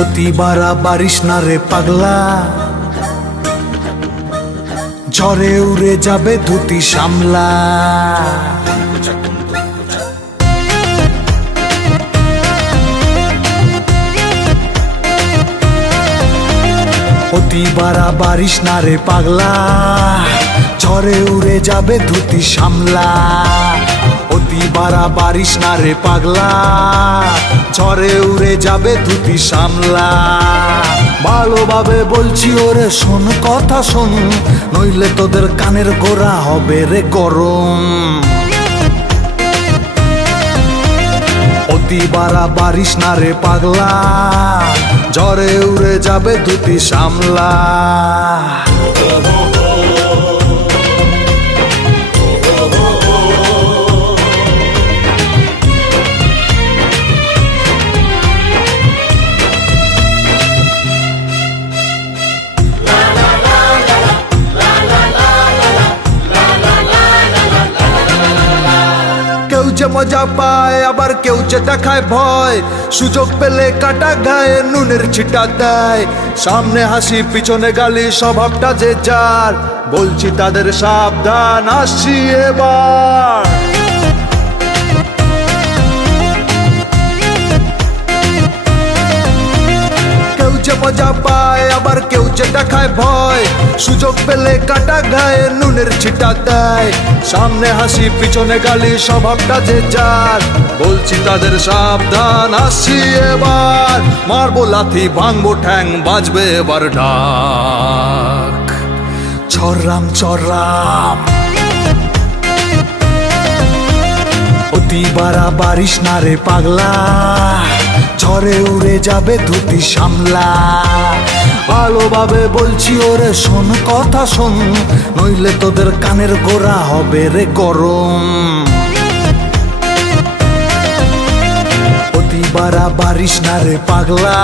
অতি বাড়াবাড়িস না রে পাগলা, ঝড়ে উড়ে যাবে ধুতি সামলা। অতি বাড়াবাড়িস না রে পাগলা, ঝড়ে উড়ে যাবে ধুতি সামলা। অতি বাড়াবাড়িস না রে পাগলা, ঝড়ে উড়ে যাবে ধুতি সামলা। ভালোভাবে বলছি ওরে শোন কথা শোন, নইলে তোদের কানের গোড়া হবে রে গরম। অতি বাড়াবাড়িস না রে পাগলা, ঝড়ে উড়ে যাবে ধুতি সামলা। কেউ যে মজা পায় আবার কেউ যে দেখায় ভয়, সুযোগ পেলে কাটা গায়ে নুনের ছিটা দেয়। সামনে হাসি পিছনে গালি স্বভাবটা যে যার, বলছি তাদের সাবধান আসছি এবার। কেউ যে মজা পায় আবার কেউ যে দেখায় ভয়, সুযোগ পেলে কাটা গায়ে নুনের ছিটা দেয়। সামনে হাসি পিছনে গালি স্বভাবটা যে যার, বলছি তাদের সাবধান আসছি এবার। মারবো লাথি ভাঙবো ঠ্যাং বাজবে এবার ডাক, ছড়রাম ছড়রাম। অতি বাড়াবাড়িস না রে পাগলা, ঝড়ে উড়ে যাবে ধুতি সামলা। ভালোভাবে বলছি ওরে শোন কথা শোন, নইলে তোদের কানের গোড়া হবে রে গরম। অতি বাড়াবাড়িস না রে পাগলা,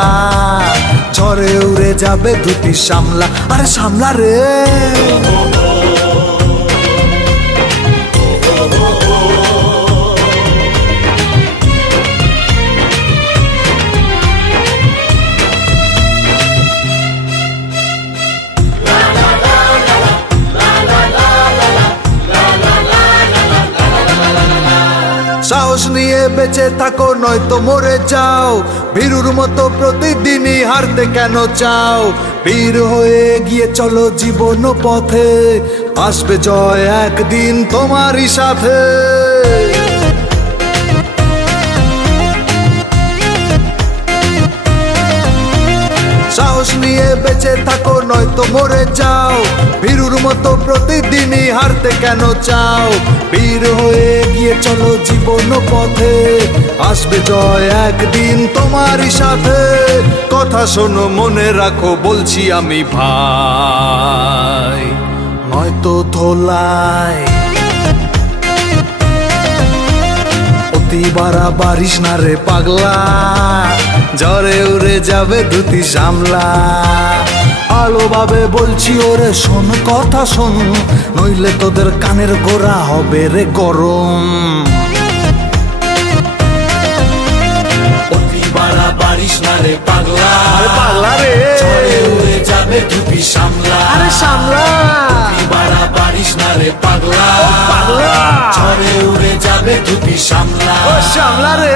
ঝড়ে উড়ে যাবে ধুতি সামলা। আরে সামলা রে। সাহস নিয়ে বেঁচে থাকো নয়তো মরে যাও, ভীরুর মতো প্রতিদিনই হারতে কেন চাও? বীর হয়ে গিয়ে চলো জীবন পথে, আসবে জয় একদিন তোমারই সাথে। সাহস নিয়ে বেঁচে থাকো নয়তো মরে যাও, ভীরুর মতো প্রতিদিনই হারতে কেন চাও? বীর হয়ে গিয়ে চলো জীবন পথে, আসবে জয় একদিন তোমারই সাথে। কথা শোনো মনে রাখো বলছি আমি ভাই, নয়তো ধোলাই। অতি বাড়াবাড়িস না রে পাগলা, ঝড়ে উড়ে যাবে ধুতি সামলা। ভালোভাবে বলছি ওরে শোন কথা শোন, নইলে তোদের কানের গোড়া হবে রে গরম। অতি বাড়াবাড়িস না রে পাগলা, আরে পাগলা রে, ঝড়ে উড়ে যাবে ধুতি সামলা। আরে সামলা। অতি বাড়াবাড়িস না রে পাগলা, ও পাগলা, ঝড়ে উড়ে যাবে ধুতি সামলা। ও সামলা রে।